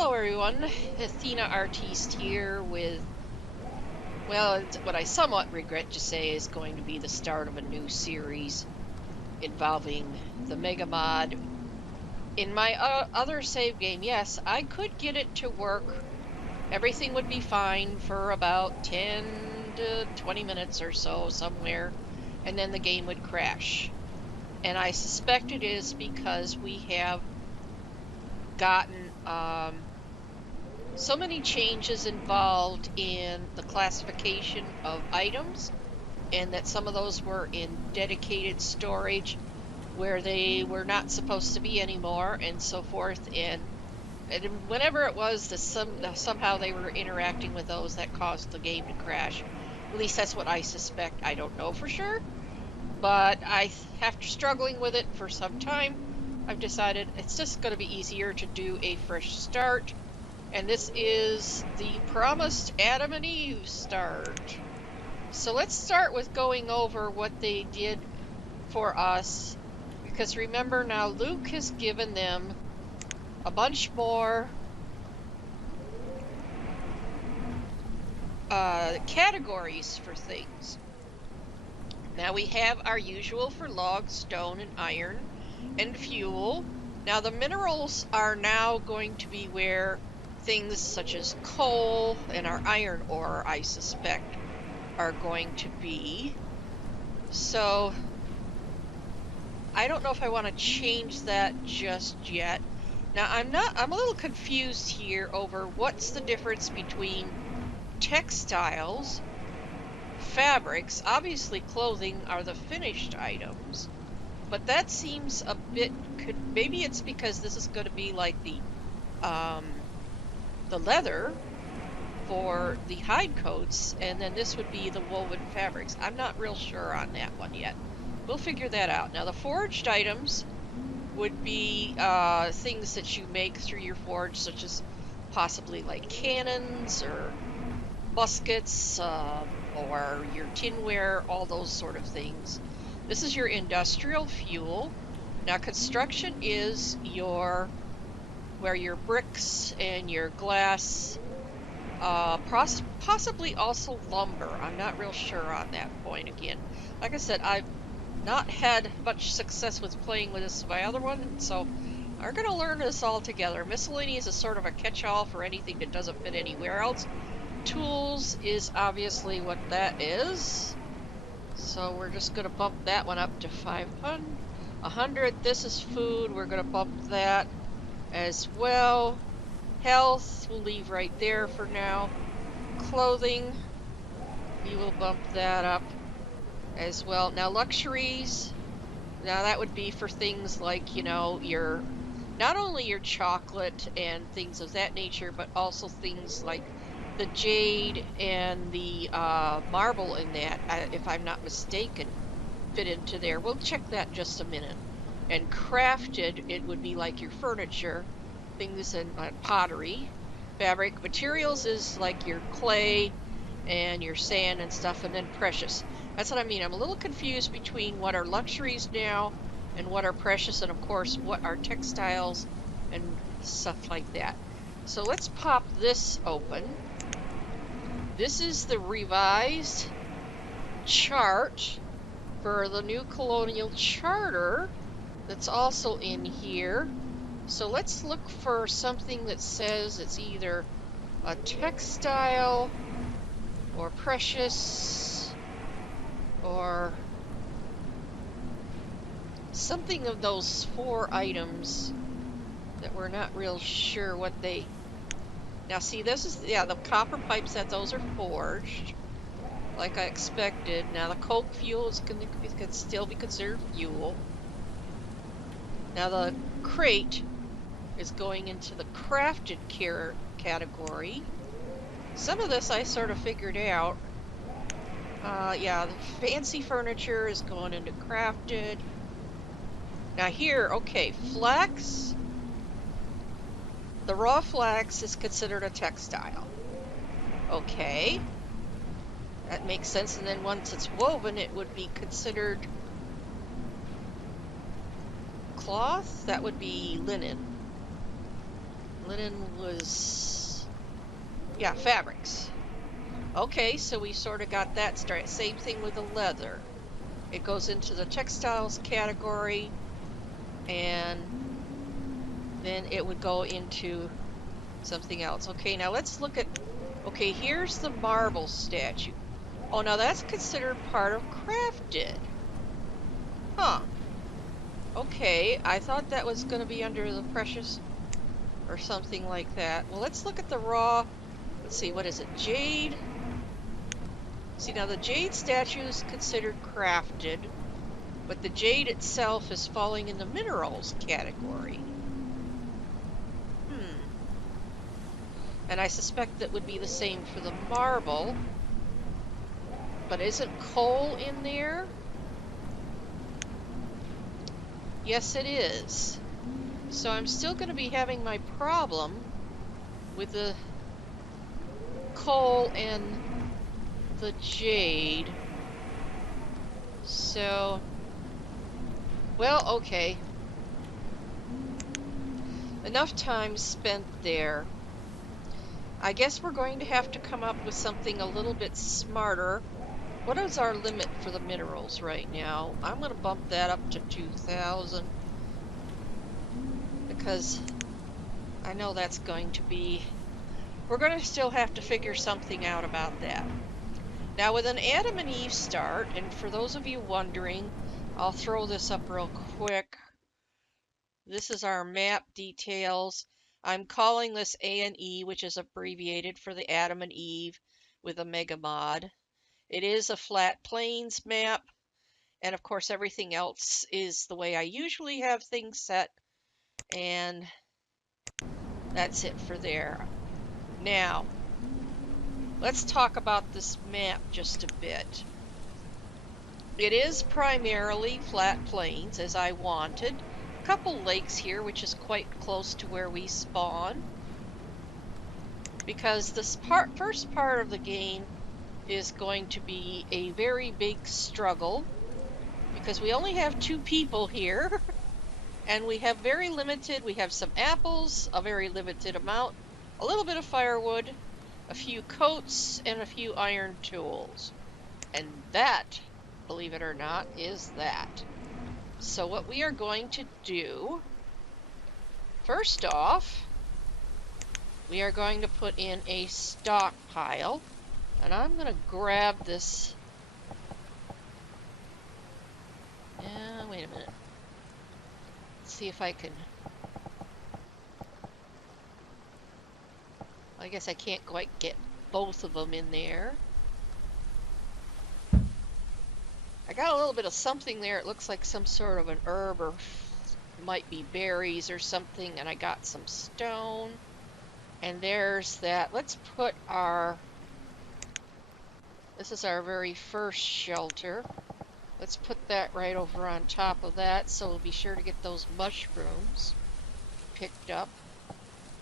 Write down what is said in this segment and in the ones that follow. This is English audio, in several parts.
Hello everyone, Athena Artiste here with, well, what I somewhat regret to say is going to be the start of a new series involving the Mega Mod. In my other save game, yes, I could get it to work. Everything would be fine for about 10 to 20 minutes or so somewhere, and then the game would crash. And I suspect it is because we have gotten so many changes involved in the classification of items, and that some of those were in dedicated storage where they were not supposed to be anymore, and so forth. And whenever it was that somehow they were interacting with those, that caused the game to crash. At least that's what I suspect. I don't know for sure, but after struggling with it for some time, I've decided it's just going to be easier to do a fresh start. And this is the promised Adam and Eve start. So let's start with going over what they did for us. Because remember now, Luke has given them a bunch more categories for things. Now we have our usual for log, stone, and iron, and fuel. Now the minerals are now going to be where things such as coal and our iron ore, I suspect, are going to be. So I don't know if I want to change that just yet. Now I'm a little confused here over what's the difference between textiles, fabrics. Obviously clothing are the finished items, but that seems a bit, maybe it's because this is going to be like the leather for the hide coats, and then this would be the woven fabrics. I'm not real sure on that one yet. We'll figure that out. Now the forged items would be things that you make through your forge, such as possibly like cannons or muskets or your tinware, all those sort of things. This is your industrial fuel. Now construction is where your bricks and your glass, possibly also lumber. I'm not real sure on that point again. Like I said, I've not had much success with playing with this my other one, so we're going to learn this all together. Miscellaneous is sort of a catch-all for anything that doesn't fit anywhere else. Tools is obviously what that is. So we're just going to bump that one up to 500. 100. This is food. We're going to bump that as well. Health, we'll leave right there for now. Clothing, we will bump that up as well. Now luxuries, now that would be for things like, you know, not only your chocolate and things of that nature, but also things like the jade and the marble in that, if I'm not mistaken, fit into there. We'll check that in just a minute. And crafted, it would be like your furniture, things in pottery. Fabric materials is like your clay and your sand and stuff, and then precious. That's what I mean. I'm a little confused between what are luxuries now and what are precious, and of course what are textiles and stuff like that. So let's pop this open. This is the revised chart for the new Colonial Charter that's also in here. So let's look for something that says it's either a textile or precious or something of those four items that we're not real sure what they... Now see, this is, yeah, the copper pipes, that those are forged like I expected. Now the coke fuel is going to could still be considered fuel. Now the crate is going into the crafted category. Some of this I sort of figured out. Yeah, the fancy furniture is going into crafted. Now here, okay, flax. The raw flax is considered a textile. Okay. That makes sense, and then once it's woven, it would be considered cloth. That would be linen. Linen was... yeah, fabrics. Okay, so we sort of got that straight. Same thing with the leather. It goes into the textiles category, and then it would go into something else. Okay, now let's look at... okay, here's the marble statue. Oh, now that's considered part of crafted. Huh. Okay, I thought that was going to be under the precious or something like that. Well, let's look at the raw. Let's see, what is it? Jade. See, now the jade statue is considered crafted, but the jade itself is falling in the minerals category. And I suspect that would be the same for the marble. But isn't coal in there? Yes, it is. So I'm still going to be having my problem with the coal and the jade. So, well, okay. Enough time spent there. I guess we're going to have to come up with something a little bit smarter. What is our limit for the minerals right now? I'm going to bump that up to 2,000 because I know that's going to be... we're going to still have to figure something out about that. Now with an Adam and Eve start, and for those of you wondering, I'll throw this up real quick. This is our map details. I'm calling this A&E, which is abbreviated for the Adam and Eve with a mega mod. It is a flat plains map, and of course everything else is the way I usually have things set, and that's it for there. Now, let's talk about this map just a bit. It is primarily flat plains, as I wanted. A couple lakes here, which is quite close to where we spawn. Because this first part of the game is going to be a very big struggle. Because we only have 2 people here. And we have very limited, we have some apples, a very limited amount, a little bit of firewood, a few coats, and a few iron tools. And that, believe it or not, is that. So what we are going to do, first off, we are going to put in a stockpile. And I'm going to grab this. Wait a minute. Let's see if I can... I guess I can't quite get both of them in there. I got a little bit of something there. It looks like some sort of an herb, or might be berries or something, and I got some stone. And there's that. Let's put our... this is our very first shelter. Let's put that right over on top of that, so we'll be sure to get those mushrooms picked up.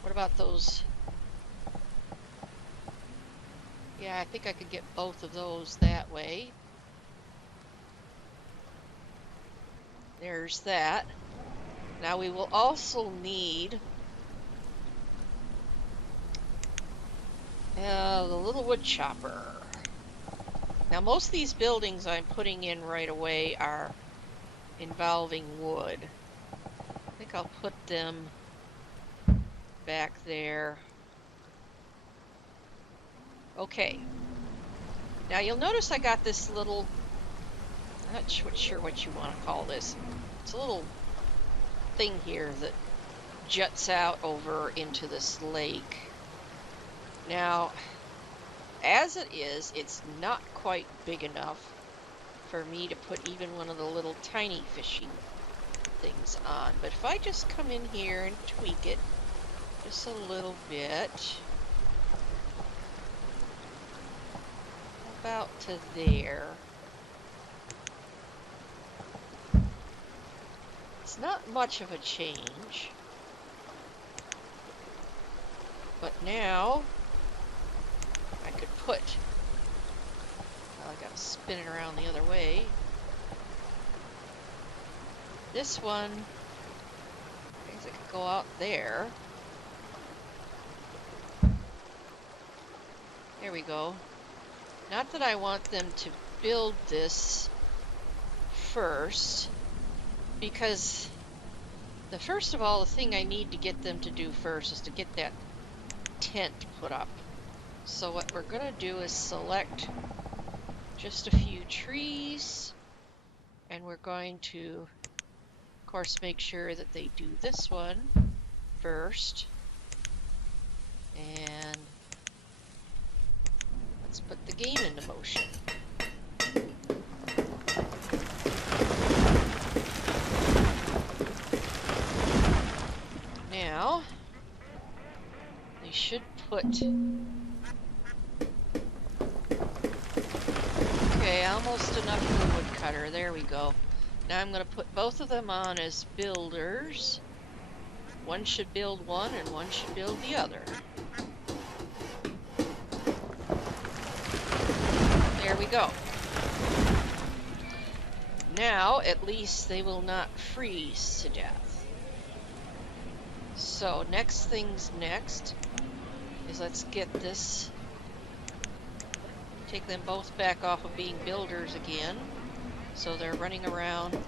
What about those? Yeah, I think I could get both of those that way. There's that. Now we will also need the little wood chopper. Now most of these buildings I'm putting in right away are involving wood. I think I'll put them back there. Okay. Now you'll notice I got this little... I'm not sure what you want to call this. It's a little thing here that juts out over into this lake. Now, as it is, it's not quite big enough for me to put even one of the little tiny fishing things on. But if I just come in here and tweak it just a little bit, about to there. It's not much of a change, but now I could put, well, I gotta spin it around the other way. This one, I guess I could go out there. There we go. Not that I want them to build this first, because first of all, the thing I need to get them to do first is to get that tent put up. So what we're going to do is select just a few trees, and we're going to, of course, make sure that they do this one first. And let's put the game into motion. Now, they should put... Okay, almost enough for the woodcutter. There we go. Now I'm going to put both of them on as builders. One should build one and one should build the other. There we go. Now, at least they will not freeze to death. So, next thing's next is let's get this, take them both back off of being builders again. So they're running around. So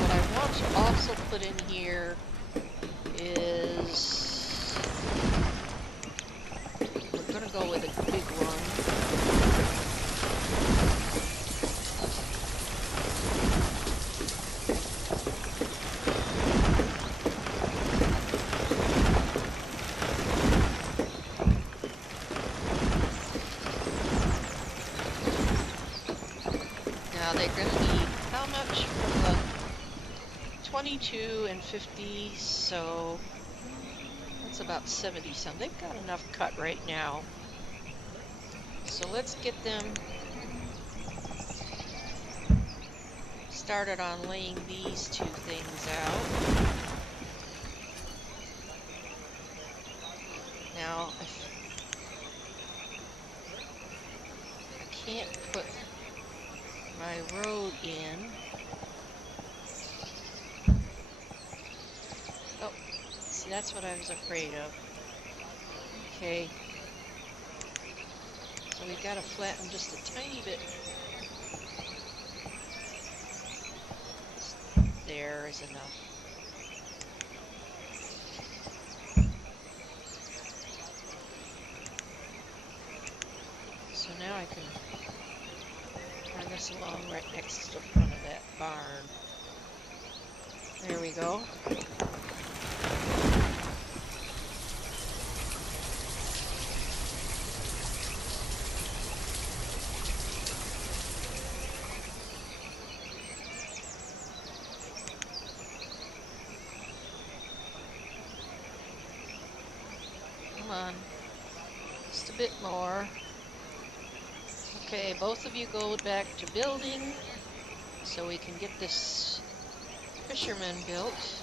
what I want to also put in here is, we're going to go with a big one. They're going to need how much for the 22 and 50, so that's about 70 some. They've got enough cut right now. So let's get them started on laying these two things out. Now, I can't put my road in. Oh, see, that's what I was afraid of. Okay. So we've got to flatten just a tiny bit. There is enough. So now I can turn this along right next to the front of that barn. There we go. Come on. Just a bit more. Okay, both of you go back to building so we can get this fisherman built.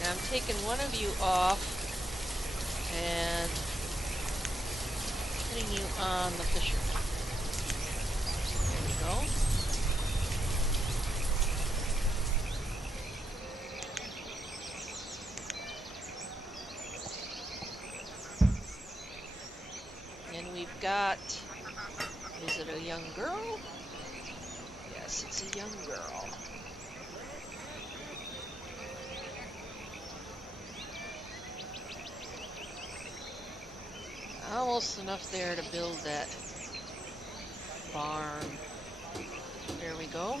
Now I'm taking one of you off and putting you on the fisherman. There we go. We've got, is it a young girl? Yes, it's a young girl. Almost enough there to build that barn. There we go.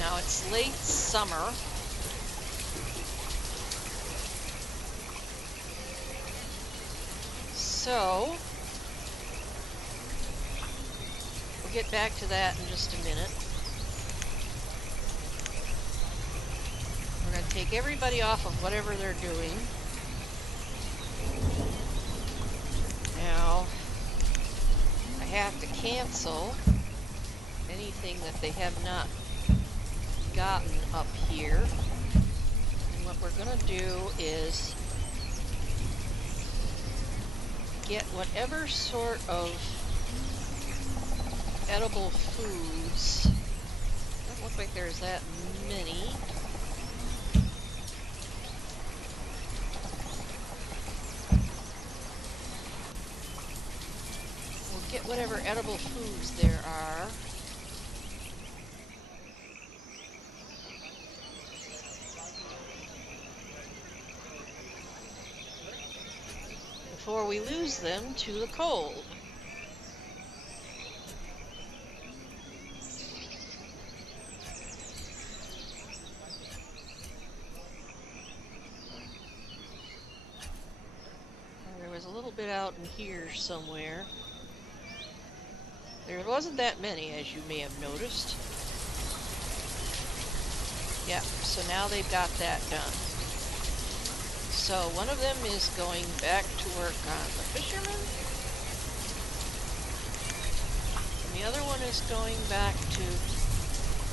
Now it's late summer. So we'll get back to that in just a minute. We're going to take everybody off of whatever they're doing. Now I have to cancel anything that they have not gotten up here. And what we're gonna do is get whatever sort of edible foods. Doesn't look like there's that many. We'll get whatever edible foods there are. Before we lose them to the cold. There was a little bit out in here somewhere. There wasn't that many, as you may have noticed. Yep, so now they've got that done. So one of them is going back to work on the fisherman. And the other one is going back to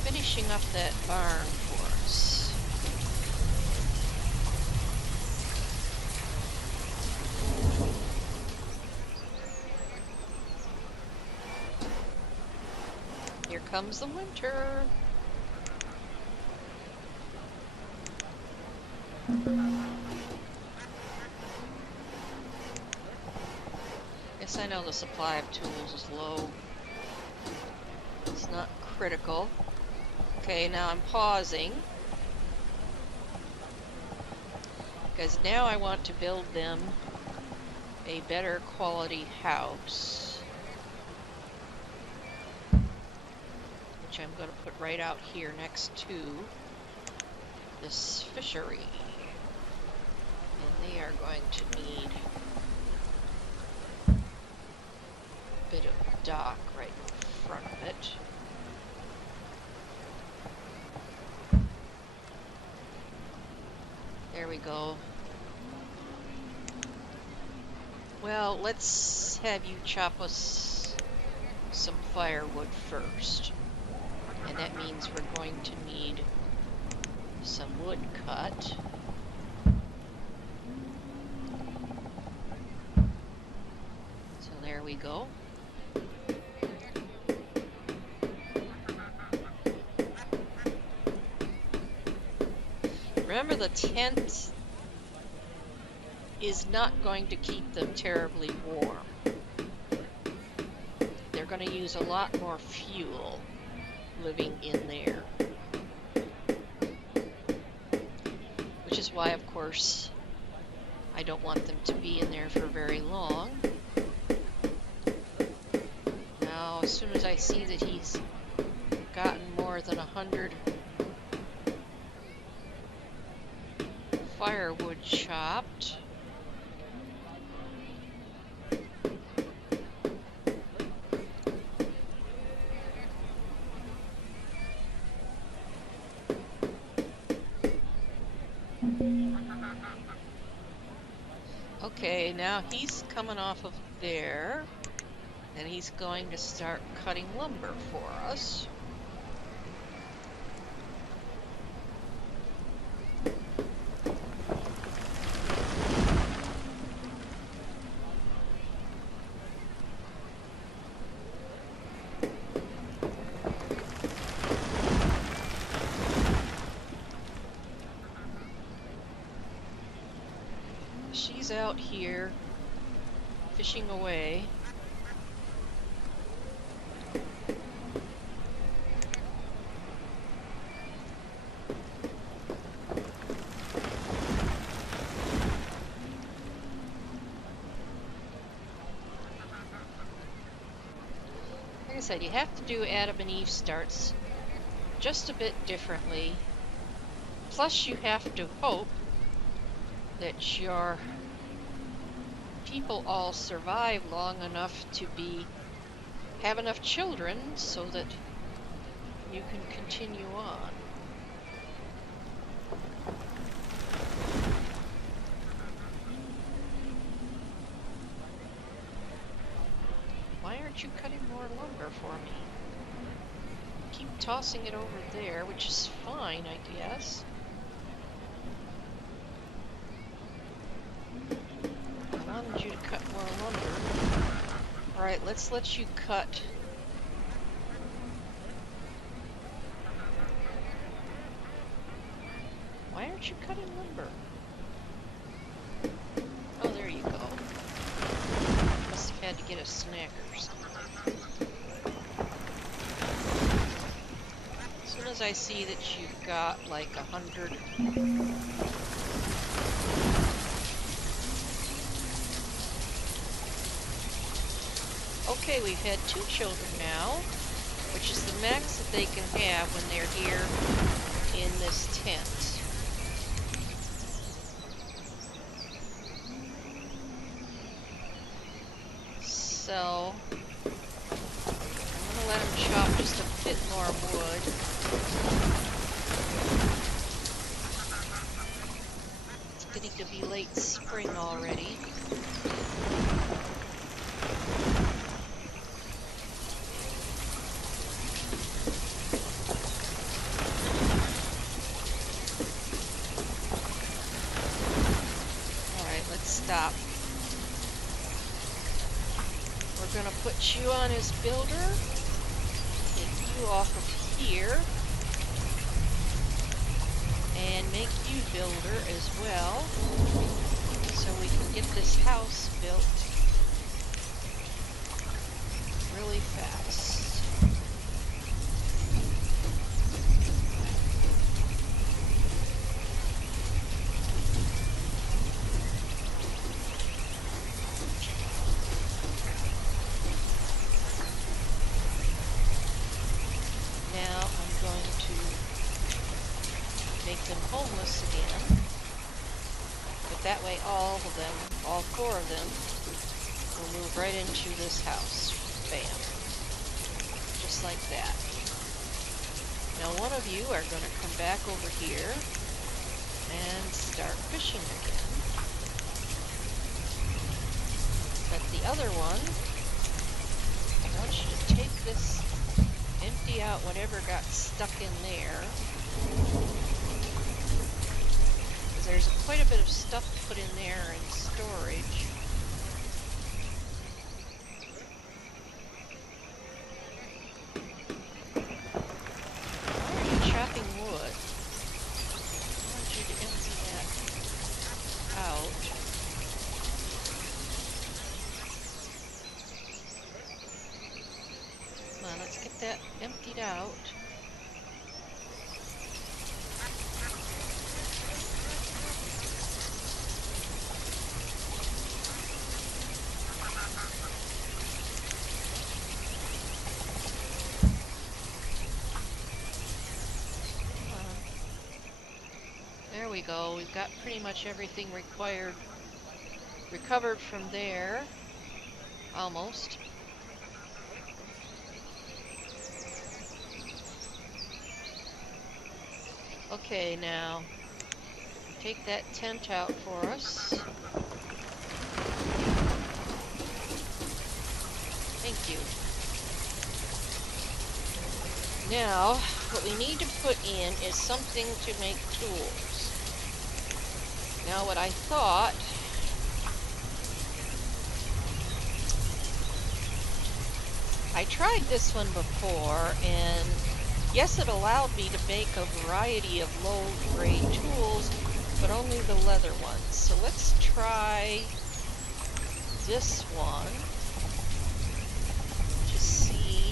finishing up that barn for us. Here comes the winter. Yes, I know the supply of tools is low. It's not critical. Okay, now I'm pausing. Because now I want to build them a better quality house. Which I'm going to put right out here next to this fishery. And they are going to need a bit of dock right in front of it. There we go. Well, let's have you chop us some firewood first. And that means we're going to need some wood cut. So there we go. Remember, the tent is not going to keep them terribly warm. They're going to use a lot more fuel living in there. Which is why, of course, I don't want them to be in there for very long. Now, as soon as I see that he's gotten more than 100 firewood chopped, okay, now he's coming off of there, and he's going to start cutting lumber for us. She's out here fishing away. Like I said, you have to do Adam and Eve starts just a bit differently. Plus, you have to hope that your people all survive long enough to have enough children so that you can continue on. Why aren't you cutting more lumber for me? keep tossing it over there, which is fine, I guess. I wanted you to cut more lumber. Alright, let's let you cut. Why aren't you cutting lumber? Oh, there you go. Must have had to get a snack or something. As soon as I see that you've got like 100... Okay, we've had 2 children now, which is the max that they can have when they're here in this tent. So, I'm gonna let him chop just a bit more wood. It's getting to be late spring already. Alright, let's stop. We're gonna put you on as builder. Take you off of here. And make you builder as well, so we can get this house built really fast. Now I'm going to make them homeless again, but that way all 4 of them, will move right into this house. Bam. Just like that. Now one of you are going to come back over here and start fishing again. But the other one, I want you to take this, empty out whatever got stuck in there. There's quite a bit of stuff put in there in storage. Why are you chopping wood? I want you to empty that out. Come on, let's get that emptied out. There we go. We've got pretty much everything recovered from there. Almost. Okay, now take that tent out for us. Thank you. Now, what we need to put in is something to make tools. Now, what I thought, I tried this one before, and yes, it allowed me to make a variety of low-grade tools, but only the leather ones. So let's try this one to see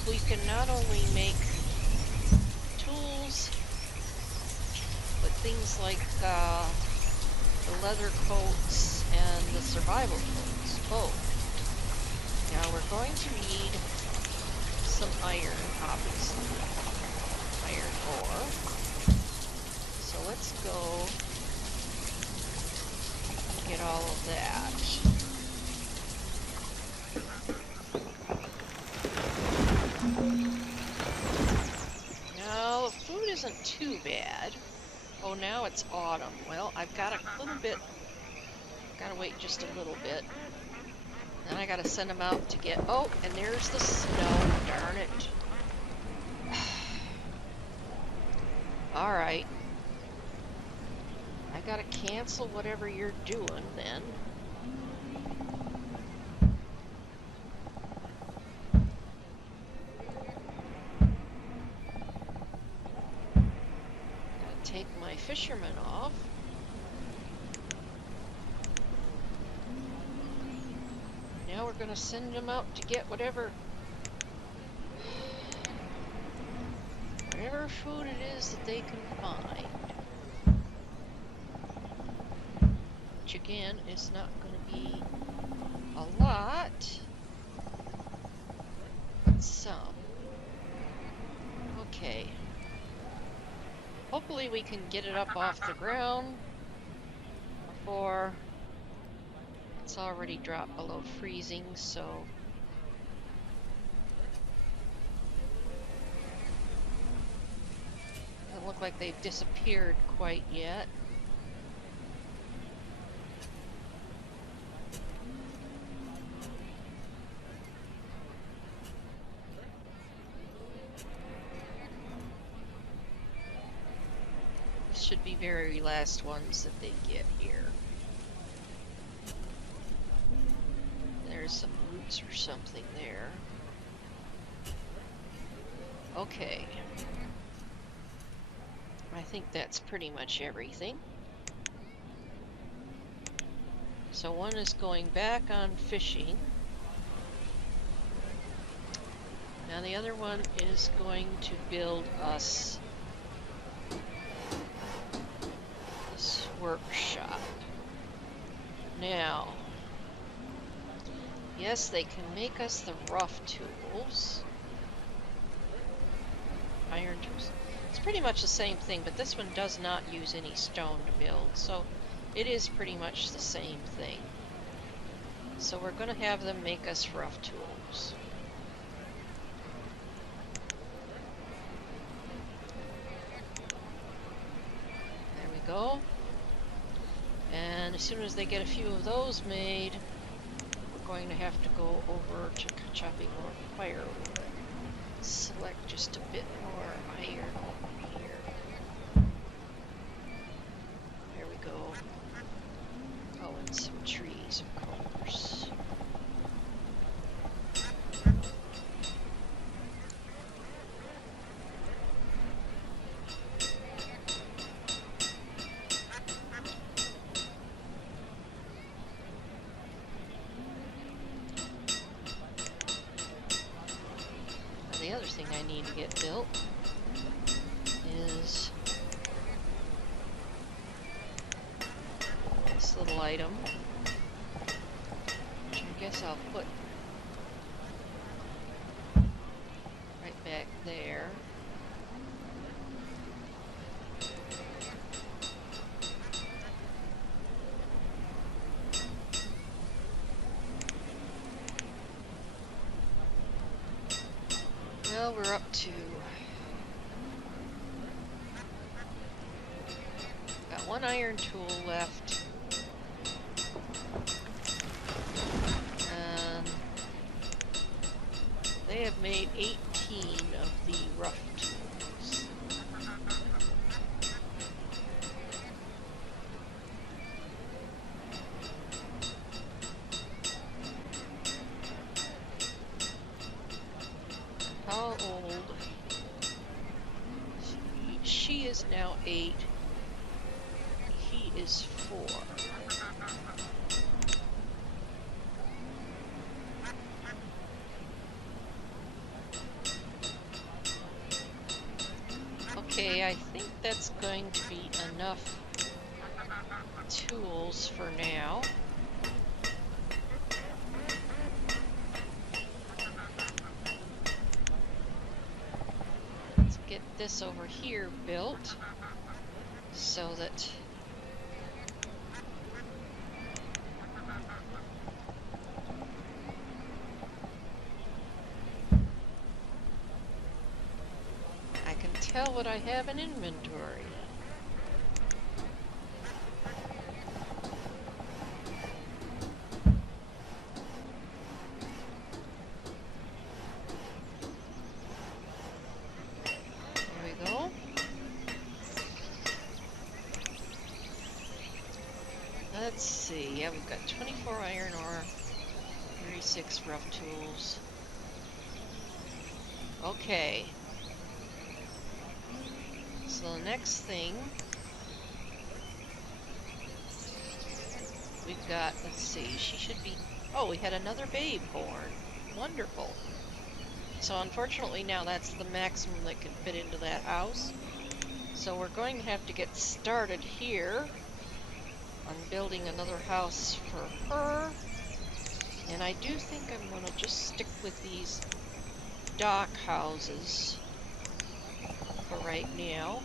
if we can not only make tools, but things like the leather coats and the survival coats, both. Now we're going to need some iron, obviously. Iron ore. So let's go get all of that. Now, food isn't too bad. Oh, now it's autumn. Well, I've got a little bit. Gotta wait just a little bit. Then I gotta send them out to get... Oh, and there's the snow, darn it. Alright. I gotta cancel whatever you're doing then. Gotta take my fisherman off. Now we're gonna send them out to get whatever food it is that they can find. Which again is not gonna be a lot, but some. Okay. Hopefully we can get it up off the ground before it's already dropped below freezing, so doesn't look like they've disappeared quite yet. This should be very last ones that they get here. There's some roots or something there. Okay. I think that's pretty much everything. So one is going back on fishing. Now the other one is going to build us this workshop. Now, yes, they can make us the rough tools. Iron tools. It's pretty much the same thing, but this one does not use any stone to build, so it is pretty much the same thing. So we're going to have them make us rough tools. There we go. And as soon as they get a few of those made, we're going to have to go over to chopping more firewood. Select just a bit more iron over here. There we go. Oh, and some trees, of course. The other thing I need to get built is this little item, which I guess I'll put right back there. Well, we're up to... got one iron tool left. And they have made 18 of the rough tools. How old? She is now 8. He is 4. Okay, I think that's going to be enough tools for now. Let's get this over here built so that I can tell what I have in inventory. Yeah, we've got 24 iron ore, 36 rough tools. Okay. So the next thing we've got, let's see, she should be, oh, we had another babe born. Wonderful. So unfortunately now that's the maximum that can fit into that house. So we're going to have to get started here on building another house for her. And I do think I'm going to just stick with these dock houses for right now.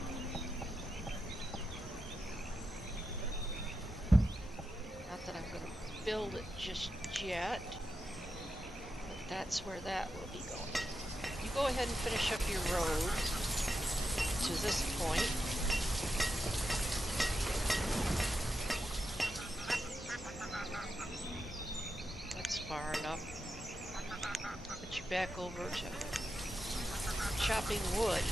Not that I'm going to build it just yet, but that's where that will be going. You go ahead and finish up your road to this point. That's far enough. Put you back over to chopping wood.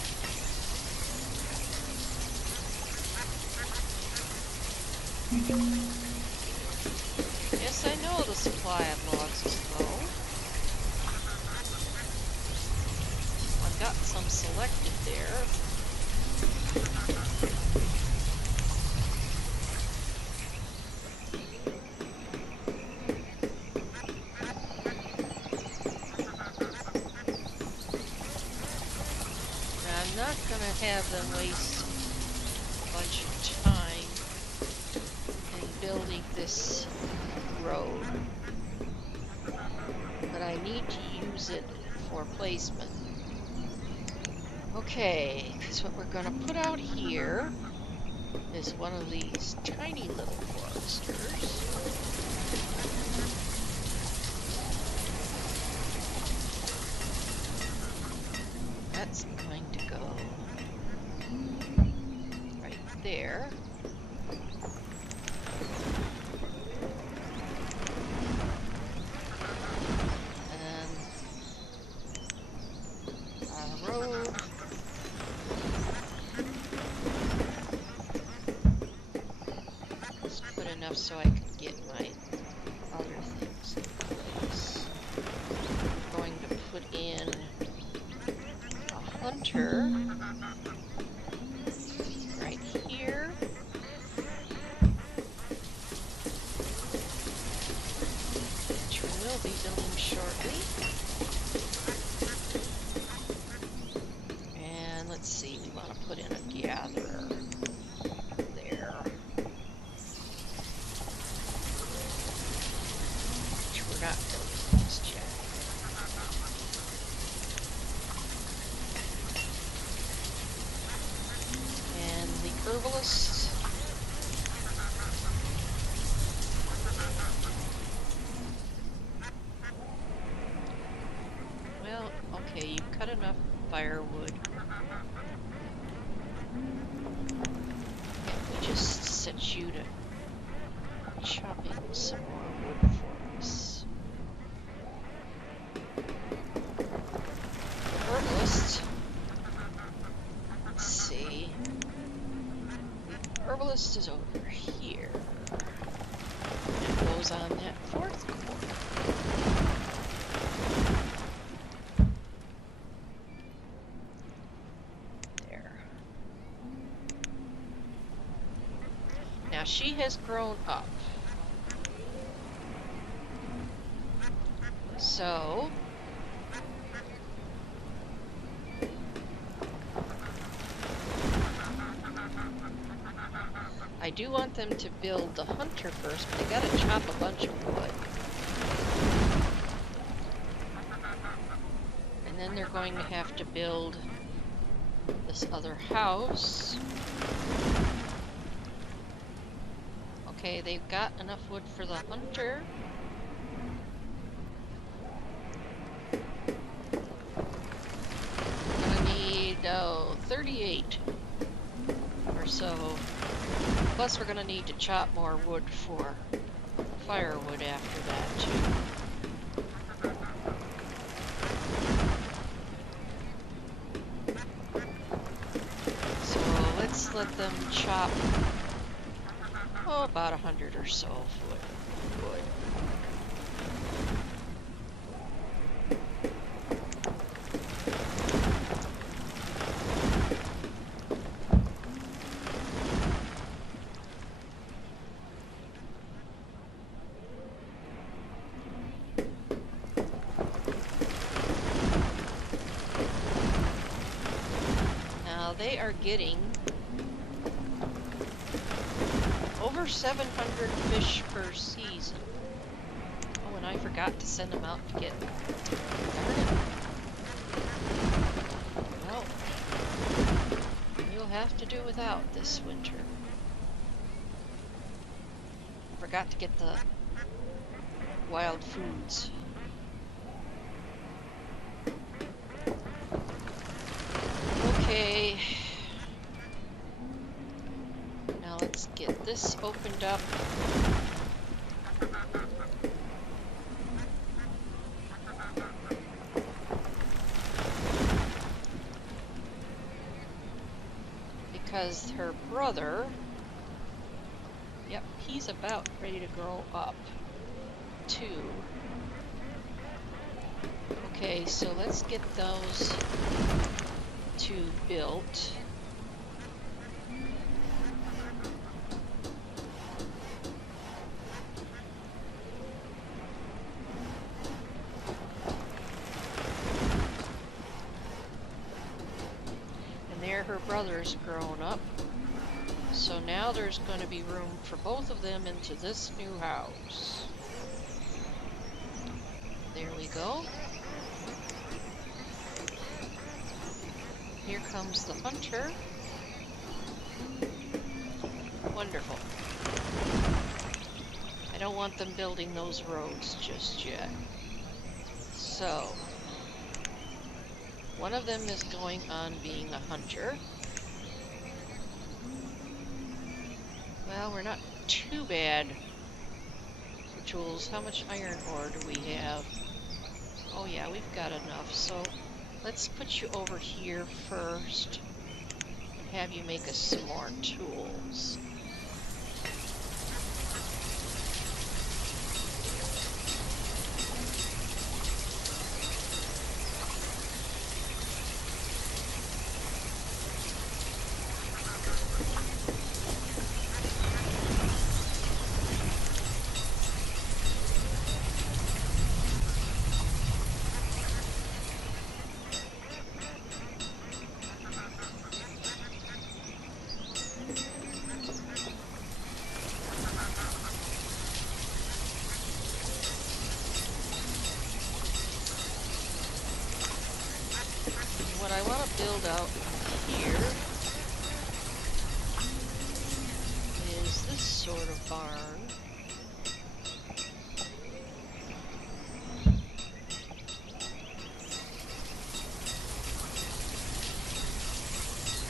Yes, I know the supply of logs is low. I've got some selected there. Now, I'm not going to have them waste a bunch of time in building this road, but I need to use it for placement. Okay, because what we're going to put out here is one of these tiny little foresters. That's going to go right there. And the road. Let's put enough so I can get my other things in place. I'm going to put in a hunter right here. Which we will be building shortly. And let's see, we want to put in a gatherer there. Which we're not building just yet. And the herbalist. Well, okay, you've cut enough firewood. We just set you to chopping some more wood for us. The herbalist. Let's see. The herbalist is over here. And it goes on that fourth corner. Now she has grown up. So I do want them to build the hunter first, but they gotta chop a bunch of wood. And then they're going to have to build this other house. Okay, they've got enough wood for the hunter. Gonna need, 38 or so. Plus we're gonna need to chop more wood for firewood after that too. So let's let them chop, about 100 or so of wood. wood. They are getting over 700 fish per season. Oh, and I forgot to send them out to get... Darn it. Well, you'll have to do without this winter. Forgot to get the wild foods. Okay. Now let's get this opened up. Because her brother, yep, he's about ready to grow up too. Okay, so let's get those two built. And there her brother's grown up. So now there's going to be room for both of them into this new house. There we go. Here comes the hunter. Wonderful. I don't want them building those roads just yet. So, one of them is going on being a hunter. Well, we're not too bad for tools. How much iron ore do we have? Oh yeah, we've got enough. So, let's put you over here first and have you make us some more tools. What I want to build out here is this sort of barn.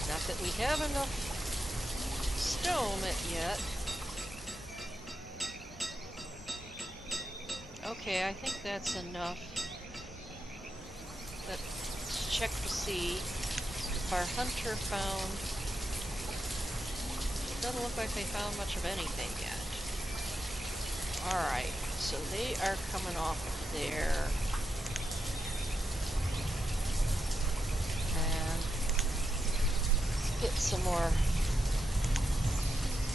Not that we have enough stone yet. Okay, I think that's enough. Let's check to see if our hunter found... Doesn't look like they found much of anything yet. Alright, so they are coming off of there. And get some more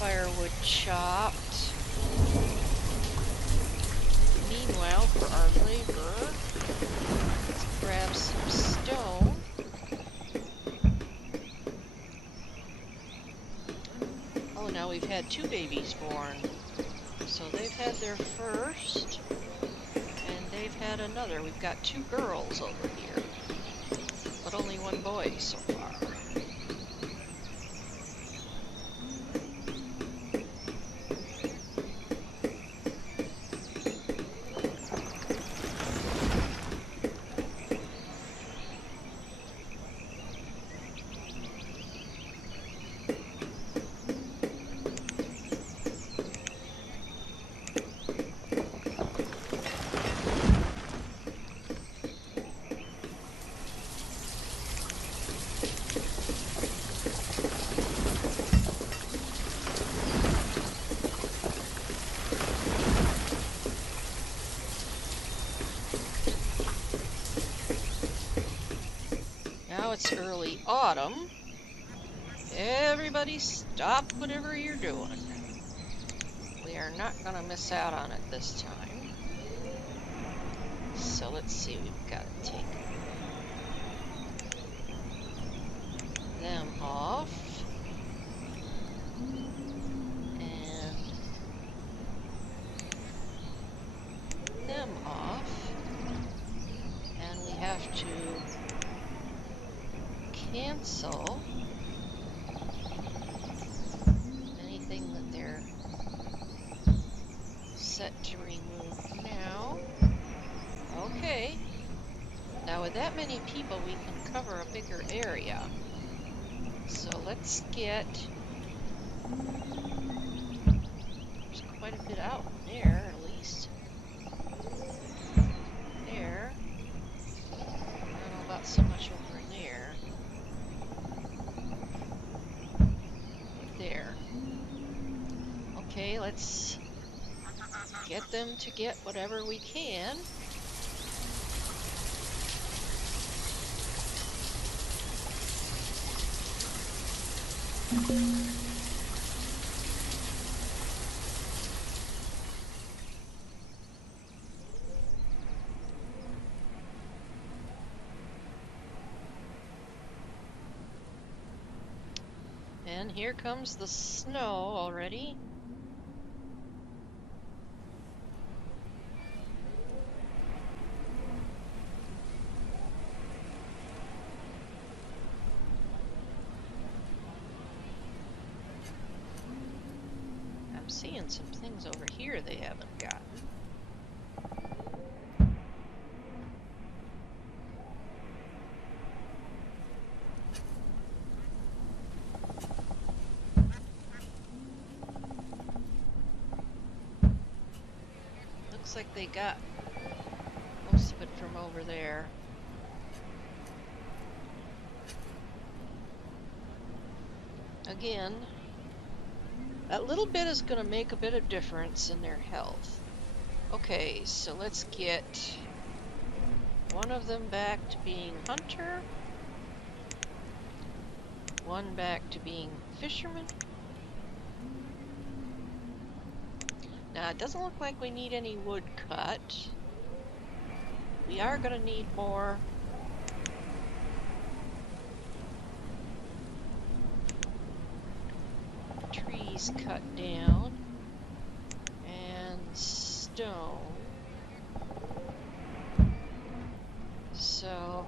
firewood chopped. Meanwhile, for our labor, let's grab some stone. Oh, now we've had 2 babies born. So they've had their first, and they've had another. We've got 2 girls over here, but only 1 boy so far. Now it's early autumn. Everybody stop whatever you're doing. We are not going to miss out on it this time. So let's see, we've got to take them off. And them off. And we have to cancel anything that they're set to remove now. Okay. Now with that many people, we can cover a bigger area. So let's get... There's quite a bit out there, at least. There. I don't know about so much over there. There. Okay, let's get them to get whatever we can. And here comes the snow already. I'm seeing some things over here they haven't gotten. Looks like they got most of it from over there. Again, that little bit is going to make a bit of difference in their health. Okay, so let's get one of them back to being hunter, one back to being fisherman. Now, it doesn't look like we need any wood cut. We are going to need more trees cut down and stone. So,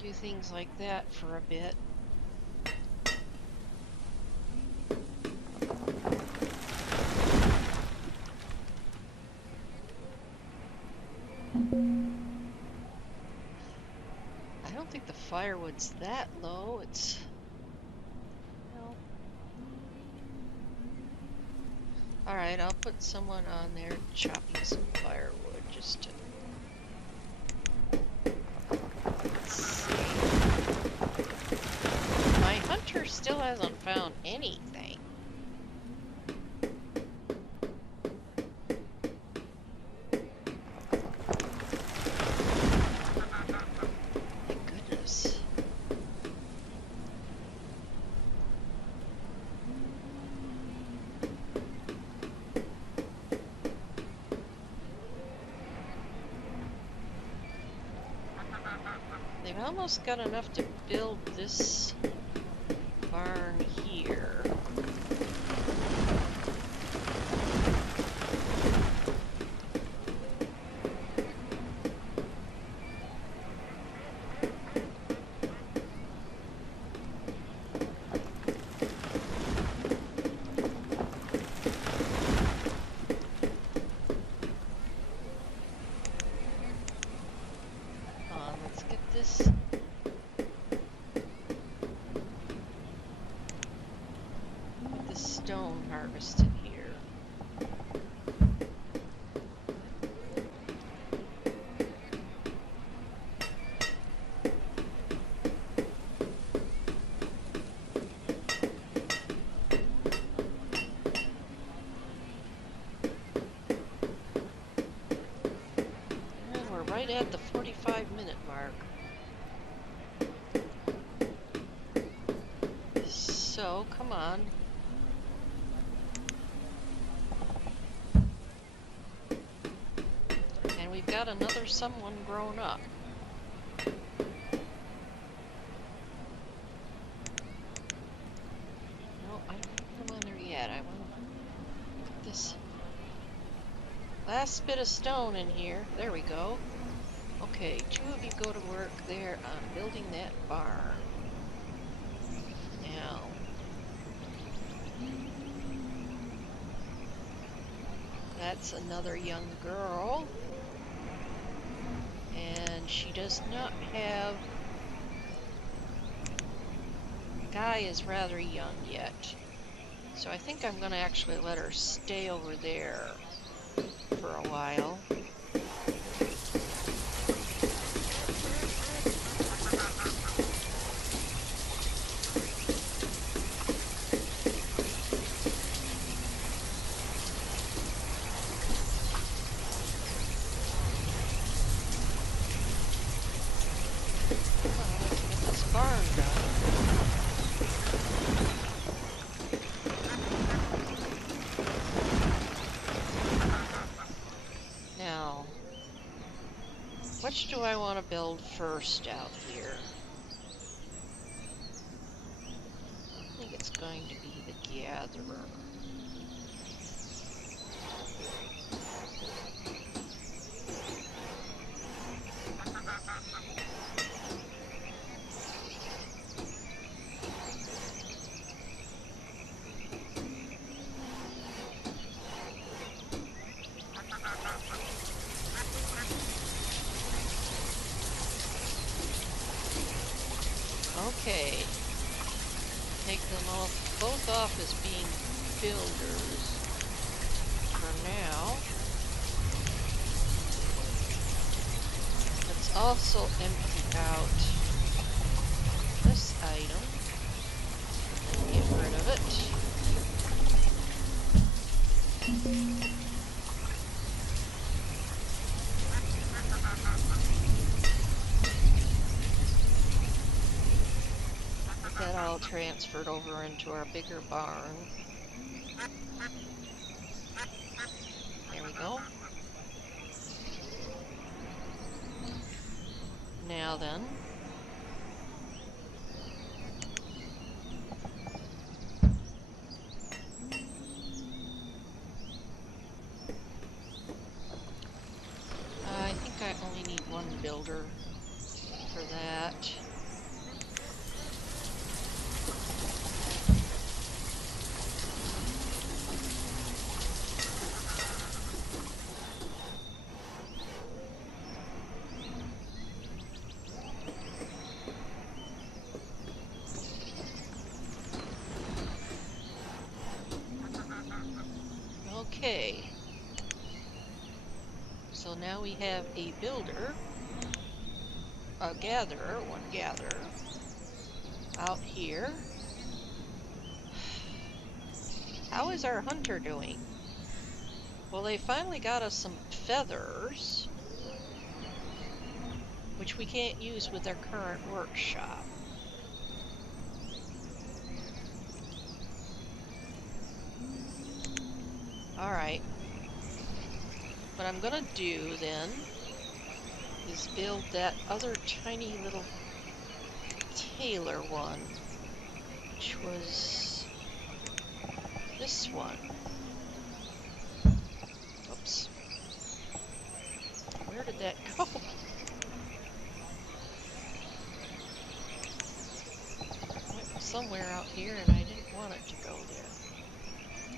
do things like that for a bit. I don't think the firewood's that low. It's... well... Alright, I'll put someone on there chopping some firewood just to... Let's see. My hunter still hasn't found anything. They've almost got enough to build this barn here. Stone harvested here. right at the 45-minute mark. So, come on. And we've got another someone grown up. No, I don't put them on there yet. I want to put this last bit of stone in here. There we go. Okay, 2 of you go to work there on building that barn. Now, that's another young girl. And she does not have... Guy is rather young yet. So I think I'm going to actually let her stay over there for a while. Which do I want to build first out here? I think it's going to be the gatherer. Okay, take them both off as being builders for now. Let's also empty out this item and get rid of it. That all transferred over into our bigger barn. There we go. Now then. I think I only need one builder for that. Okay, so now we have a builder, a gatherer, one gatherer, out here. How is our hunter doing? Well, they finally got us some feathers, which we can't use with our current workshop. Alright. What I'm gonna do then is build that other tiny little tailor one, which was this one. Oops. Where did that go? It went somewhere out here and I didn't want it to go there.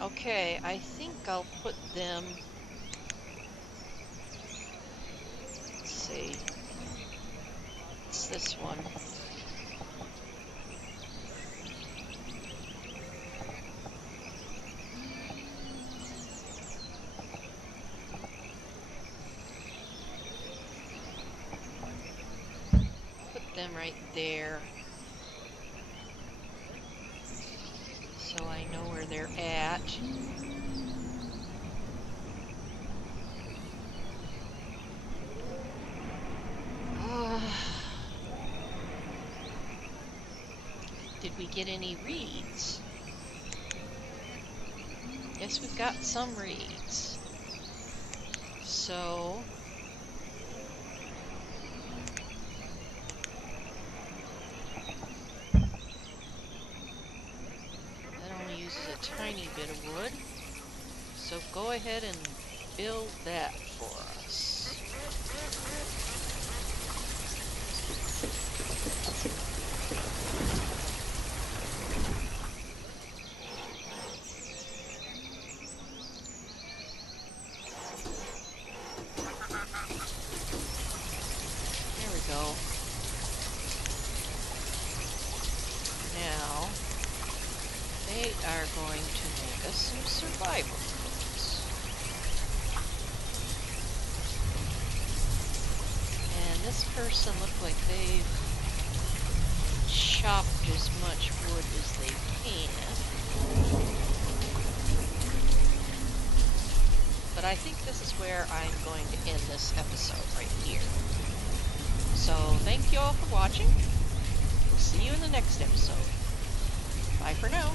Okay, I think I'll put them... Let's see. It's this one. Put them right there. So I know where they're at. Did we get any reeds? Yes, we've got some reeds. So... that only uses a tiny bit of wood. So go ahead and build that for us. There we go. Now, they are going to make us some survival foods. And this person looked like they've chopped as much wood as they can. But I think this is where I'm going to end this episode right here. So thank you all for watching. We'll see you in the next episode. Bye for now.